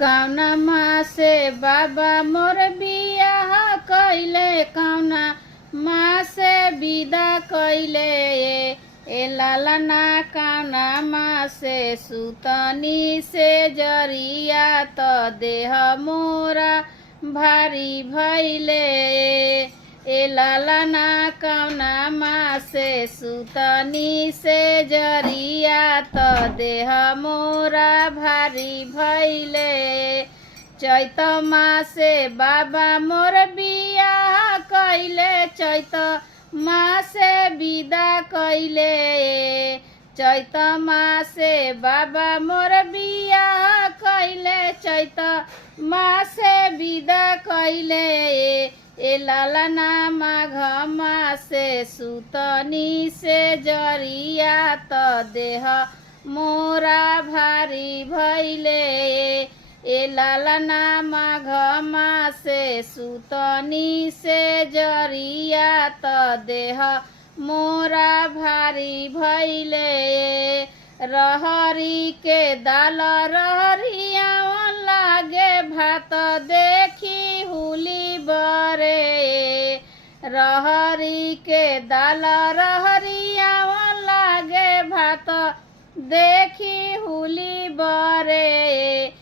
कौना मासे बाबा मोर बियाह कइले, कौना मासे विदा कइले। ए लालना कौना मासे सुतनी से जरिया, त देह मोरा भारी भइले। ए लालना कौना मासे सुतनी से जरिया, त देह मोरा भारी भइले। चैत मासे बाबा मोर बियाह कइले, चैत मासे विदा कइले। चैत मासे बाबा मोर बियाह कइले, चैत मासे विदा कइले। ए लालना माघ मासे सुतनी से जरिया, त देह मोरा भारी भइले। ए लालना माघ मासे सुतनी से जरिया, त देह मोरा भारी भइले। रहरी के दाल रहरिया लागे, भात देखी हुली बरे। रहरी के दाल रहरिया लागे, भात देखी हुली बरे।